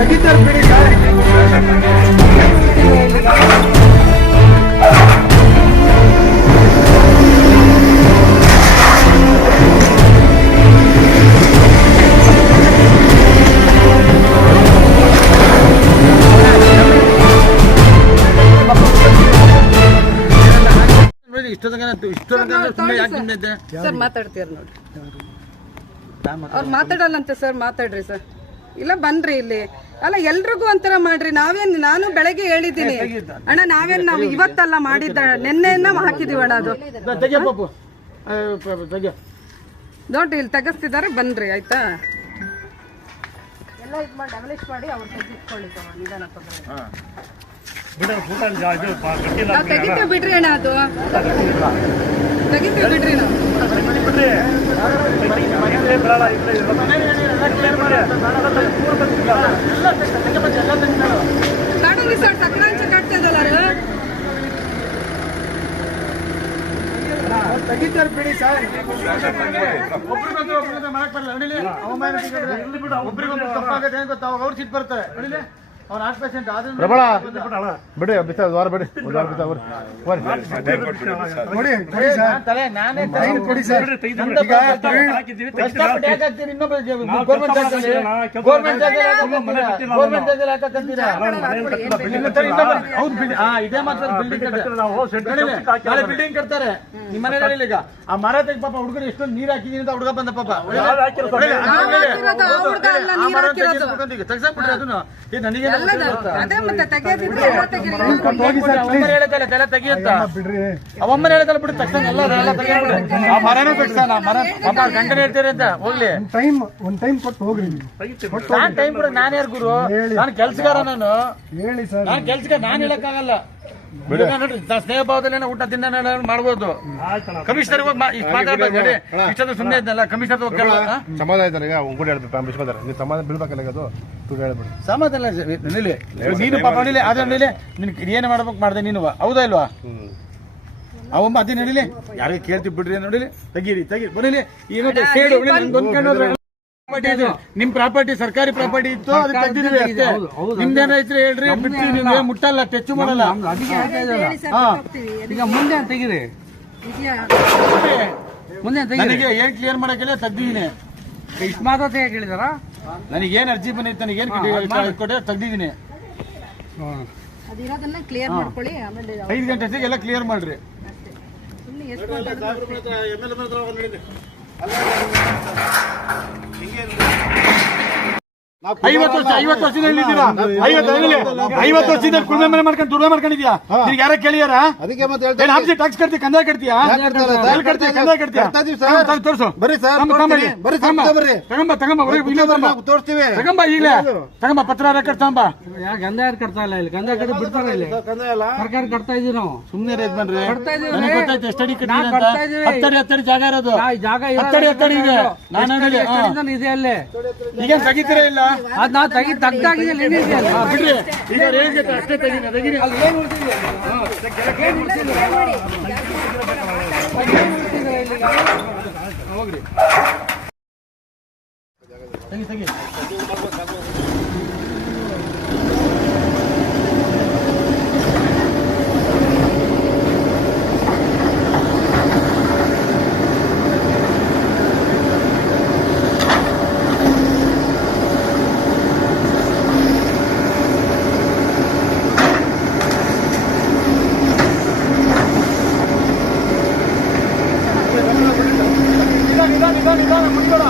ತೆಗಿತಾರೆ ಬಿಡಿ sir. Sir ಮಾತಾಡ್ತೀರ ನೋಡಿ, ಅವ್ರು ಮಾತಾಡಲ್ಲಂತೆ ಸರ್. ಮಾತಾಡ್ರಿ ಸರ್. ಇಲ್ಲ ಬನ್ರಿ ಇಲ್ಲಿ. ಅಲ್ಲ ಎಲ್ರಿಗೂ ಒಂಥರ ಮಾಡ್ರಿ. ನಾನು ಬೆಳಗ್ಗೆ ಹೇಳಿದ್ದೀನಿ ಅಣ್ಣ, ನಾವು ಇವತ್ತಲ್ಲ ಮಾಡಿದ್ದ, ನಿನ್ನೆಯನ್ನ ಹಾಕಿದೀವಿ ಅಣ್ಣ. ಅದು ನೋಡ್ರಿ ಇಲ್ಲಿ ತೆಗಿಸ್ತಿದ್ದಾರೆ, ಬನ್ರಿ ಆಯ್ತಾ. ಎಲ್ಲ ಇದು ಮಾಡಿ ಡೆಮಲಿಷ್ ಮಾಡಿ ಅವ್ರು ತೆಗಿಸ್ಕೊಳ್ಳಿ ನಿಧಾನ. ನಾವು ತೆಗಿತೀವಿ ಬಿಡ್ರಿ ಅಣ್ಣ, ಅದು ತೆಗಿತೀವಿ ಬಿಡ್ರಿ ನಾವು. ಕಾಡು ರಿಸಾರ್ಟ್ ಸಕ್ರಾಂಚ ಕಟ್ತಾ ಇದಲ್ಲ ತೆಗಿತಾರೆ ಬಿಡಿ ಸರ್. ಒಬ್ರಿಗೊಂದು ತಪ್ಪಾಗತ್ತೆ ಏನ್ ಗೊತ್ತಾ, ಅವ್ರು ಸಿಟ್ಟು ಬರ್ತಾರೆ. ಅವ್ನು 8% ಆದ್ರೆ ಬಿಡಿ ವಾರ ಬಿಡಿ ನೋಡಿ ಕೊಡಿ ಸರ್. ಇದೇ ಮಾತ್ರ ಬಿಲ್ಡಿಂಗ್ ಕಟ್ತಾರೆ ನಿಮ್ಮ ಮನೆಗಳಲ್ಲಿ. ಈಗ ಆ ಮರ ತೆಗಿ ಪಾಪ ಹುಡುಗರು ಎಷ್ಟೊಂದು ನೀರ್ ಹಾಕಿದೀನಿ ಅಂತ ಹುಡುಗ ಬಂದ ಪಾಪ ತೆಗ್ಸಾಕ್ಬಿಟ್ರಿ ಅದನ್ನು. ನನಗೆ ತಲೆ ತೆಗಿಯುತ್ತ ಅವಮ್ಮನ ಹೇಳ್ತಾರ ಬಿಡಿ ತಕ್ಷಣ ಎಲ್ಲ ಆ ಮರನೂ ಬಿಡ್ತಾನ. ಮರ ಪಾಪ ಗಂಟೆ ಹೇಳ್ತೀರಿ ಅಂತ ಹೋಗ್ಲಿ. ಒಂದ್ ಟೈಮ್ ಕೊಟ್ಟು ಹೋಗ್ರಿ. ನಾನ್ ಟೈಮ್ ಕೊಡ, ನಾನು ಯಾರು ಗುರು? ನಾನು ಕೆಲ್ಸಗಾರ. ನಾನು ಹೇಳಿ ಸರ್, ನಾನು ಕೆಲ್ಸಗಾರ, ನಾನು ಹೇಳಕ್ಕಾಗಲ್ಲ. ನೋಡ್ರಿ ಸ್ನೇಹ ಭಾವದಲ್ಲಿ ಊಟ ತಿನ್ನ ಮಾಡ್ಬೋದು. ಕಮಿಷನರ್ ಇಷ್ಟೊಂದು ಸುಮ್ಮನೆ ಇದ್ದಲ್ಲ. ಕಮಿಷನರ್ ಸಮಾಧಾನ ಆಯ್ತಾನೆ. ಈಗ ಕೂಡ ಹೇಳ್ಬೇಕು ನೀವು ಸಮಾಧಾನ ಬೀಳ್ಬೇಕಲ್ಲ. ಅದು ತುಳು ಹೇಳ್ಬಿಡಿ. ಸಮಾಧಾನ ನಿಲ್ಲಿ. ನೀನು ಪಾಪ ನಿಲ್ಲಿ. ಅದೇ ನಿಲ್ಲಿ. ನಿನ್ ಏನ್ ಮಾಡ್ಬೇಕು ಮಾಡ್ದೆ ನೀನು, ಹೌದಾ ಇಲ್ವಾ? ಅವಮ್ಮ ಅದೇ ನಡಿಲಿ. ಯಾರಿಗೆ ಕೇಳ್ತೀವಿ ಬಿಡ್ರಿ ನೋಡಿಲಿ. ತೆಗೀರಿ ಬರೀಲಿ. ನಿಮ್ ಪ್ರಾಪರ್ಟಿ ಸರ್ಕಾರಿ ಪ್ರಾಪರ್ಟಿ ಇತ್ತು, ಅದು ತೆಗ್ದಿದೀವಿ ಅಷ್ಟೇ. ನಿಮ್ದೇನ ಐತ್ರಿ ಹೇಳ್ರಿ, ಬಿಡ್ತೀವಿ. ನಿಮ್ಗೆ ಮುಟ್ಟಲ್ಲ, ಟಚ್ ಮಾಡಲ್ಲ. ಈಗ ಮುಂದೆ ತೆಗೀರಿ. ನನಗೆ ಏನ್ ಕ್ಲಿಯರ್ ಮಾಡಕ್ಕಿಲ್ಲ, ತೆಗ್ದಿದ್ದೀನಿ. ಇಷ್ಟು ಮಾತಾಡ್ತಾ ಹೇಳಿದಾರ. ನನಗೇನ್ ಅರ್ಜಿ ಬಂದೈತೆ, ನನಗೇನ್ ಕೊಟ್ಟೆ ತೆಗ್ದಿದ್ದೀನಿ. 5 ಗಂಟೆಗೆ ಎಲ್ಲ ಕ್ಲಿಯರ್ ಮಾಡ್ರಿ. 50 ವರ್ಷದಲ್ಲಿ 50 ವರ್ಷದಿಂದ ಕುಳ್ಮೆ ಮನೆ ಮಾಡ್ಕೊಂಡು ದುರ್ವೆ ಮಾಡ್ಕೊಂಡಿದ್ಯಾ? ಈಗ ಯಾರ ಕೇಳಿಯಾರ? ಅದಕ್ಕೆ ಮತ್ತೆ ಟ್ಯಾಕ್ಸ್ ಕಟ್ತೀಯ, ಕಂದಾಯ ಕಟ್ತೀಯಾ? ಕಂದಾಯ ಕಟ್ತೀಯಾ? ತೋರ್ಸು. ಬರ್ರಿ ಸರ್, ತೋರಿಸ್ತೀವಿ. ತಗೊಂಬ ಈಗಲೇ ತಗೊಂಬ. ಪತ್ರ ರೆಕಾರ್ಡ್ ತಗೊಂಬ. ಕಂದಾಯ ಕಟ್ತಾ ಇಲ್ಲ ಇಲ್ಲಿ. ಕಂದಾಯ ಕಟ್ಟಿ ಬಿಡ್ತಾರೆ ಇಲ್ಲಿ. ಸರ್ಕಾರ ಕಟ್ತಾ ಇದೀವಿ ನಾವು. ಸುಮ್ಮನೆ ಯಜಮಾನ್ರಿ, ನನಗೆ ಗೊತ್ತಾಯ್ತು ಎಷ್ಟಡಿ ಕಟ್ಟಿ. 10 ಜಾಗ ಇರೋದು. ಜಾಗ 10 ಇದೆ. ನಾನು ಇದೆ ಅಲ್ಲೇ. ಈಗ ತೆಗಿತೀರಾ ಇಲ್ಲ? ಅದ್ ನಾವು ತೆಗ್ದಾಗಿದೆ ಬಿಡ್ರಿ. ಈಗ ಹೇಳಿದ್ರೆ ಅಷ್ಟೇ ತೆಗೀರಿ. ಅಲ್ಲಿ ಏನ್ ಉಳಿದಿದೆ? ಹೋಗ್ರಿ ತೆಗಿ. ನಿಧಾನ ಮುಗಿಬೇಡ.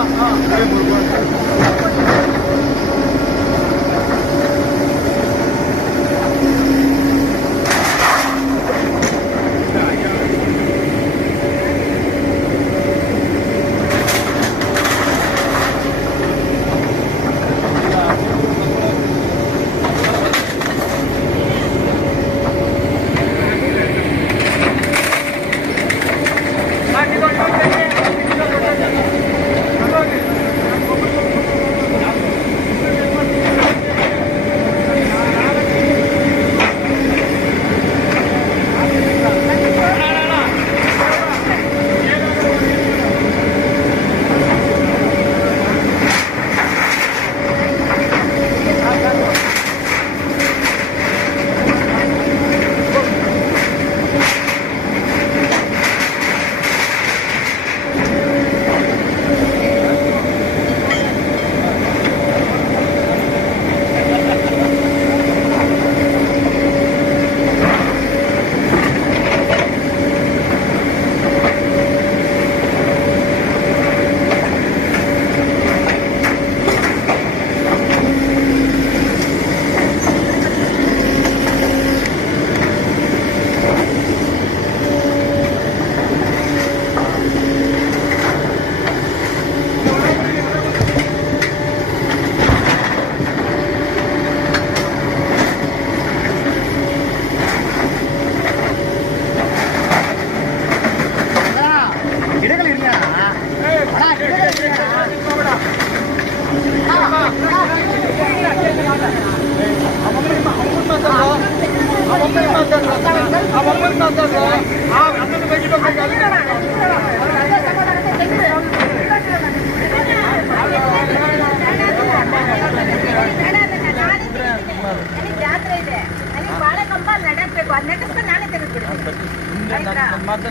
ಜಾತ್ರೆ ಇದೆ ನನಗೆ ಬಾಳೆ ಕಂಬ ನಡಕ್ಬೇಕು ಅದ್ ನೆಟ್ಟಿಸ್ಕೊಂಡು ನಾನೇ ತೆಗೆದ್ಬಿಡ್ತೀನಿ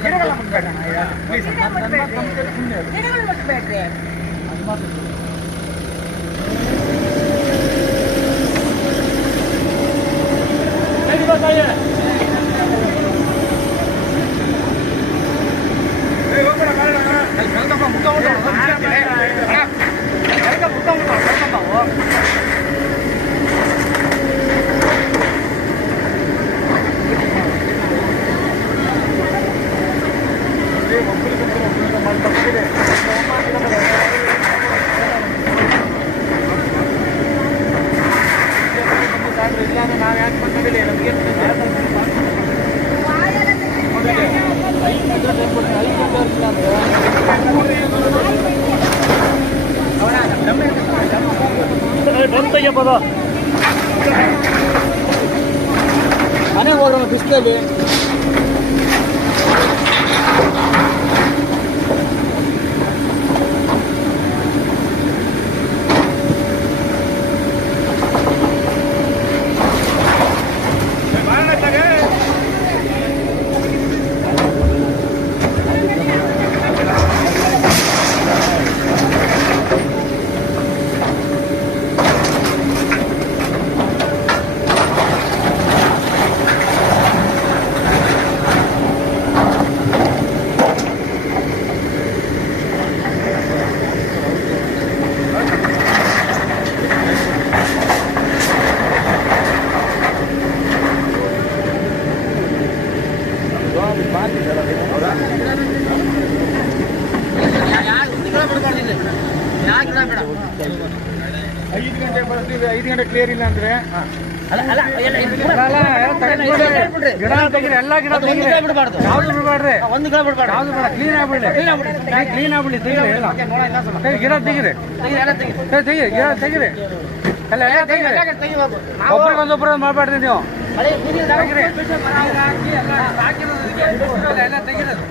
ಗಿಡಗಳು ಮುಟ್ಬೇಡ್ರಿ ಮನೆ ಹೋಗೋಣ ಬಿಸಿಲಲ್ಲಿ ಐದು ಗಂಟೆ ಬರ್ತೀವಿ, 5 ಗಂಟೆ ಕ್ಲಿಯರ್ ಇಲ್ಲ ಅಂದ್ರೆ ಗಿಡ ತೆಗಿರಿ, ಎಲ್ಲಾ ಗಿಡ ತೆಗಿರಿ, ಯಾವ್ದು ಬಿಡ್ಬಾರ್ರಿ, ಒಂದು ಗಿಡ ಬಿಡ್ಬಾರ್ದು, ಯಾವ್ದು ಬೇಡ, ಕ್ಲೀನ್ ಆಗ್ಬಿಡ್ಲಿ, ಕ್ಲೀನ್ ಆಗ್ಬಿಡ್ಲಿ, ತೆಗಿರಿ ಎಲ್ಲ ಗಿಡ ತೆಗಿರಿ, ತೆಗಿರಿ ಗಿಡ ತೆಗಿರಿ, ಎಲ್ಲ ಎಲ್ಲ ತೆಗಿರಿ, ಒಬ್ರಿಗೊಂದೊಬ್ರು ಮಾಡ್ಬಾರ್ದು ನೀವು ತೆಗಿರಿ, ಎಲ್ಲ ತೆಗಿರೋದು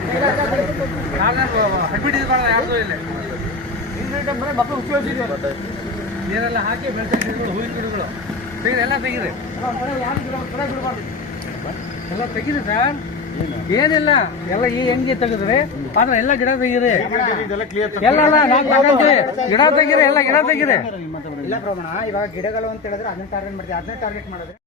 ಹಡ್ಬಿಟ್ಟಿದ್ಬಾರ್ದು ಯಾರ್ದು ಇಲ್ಲಿ ಮಕ್ಕಳು ಉಪಯೋಗಿಸಿದ್ರು ನೀರೆಲ್ಲ ಹಾಕಿ ಬೆಳೆದ ಗಿಡಗಳು, ಹೂವಿನ ಗಿಡಗಳು ತೆಗಿರಿ, ಎಲ್ಲ ತೆಗಿರಿ, ಎಲ್ಲ ತೆಗಿರಿ ಸರ್, ಏನಿಲ್ಲ ಎಲ್ಲ ಈ ಹೆಂಗೆ ತೆಗೆದ್ರಿ ಆದ್ರೆ ಎಲ್ಲ ಗಿಡ ತೆಗಿರಿ, ಎಲ್ಲ ಗಿಡ ತೆಗಿರಿ, ಎಲ್ಲ ಗಿಡ ತೆಗಿರಿ. ಇಲ್ಲ ಪ್ರಮಾಣ ಇವಾಗ ಗಿಡಗಳು ಅಂತ ಹೇಳಿದ್ರೆ ಅದನ್ನ ಟಾರ್ಗೆಟ್ ಮಾಡಿದ್ರೆ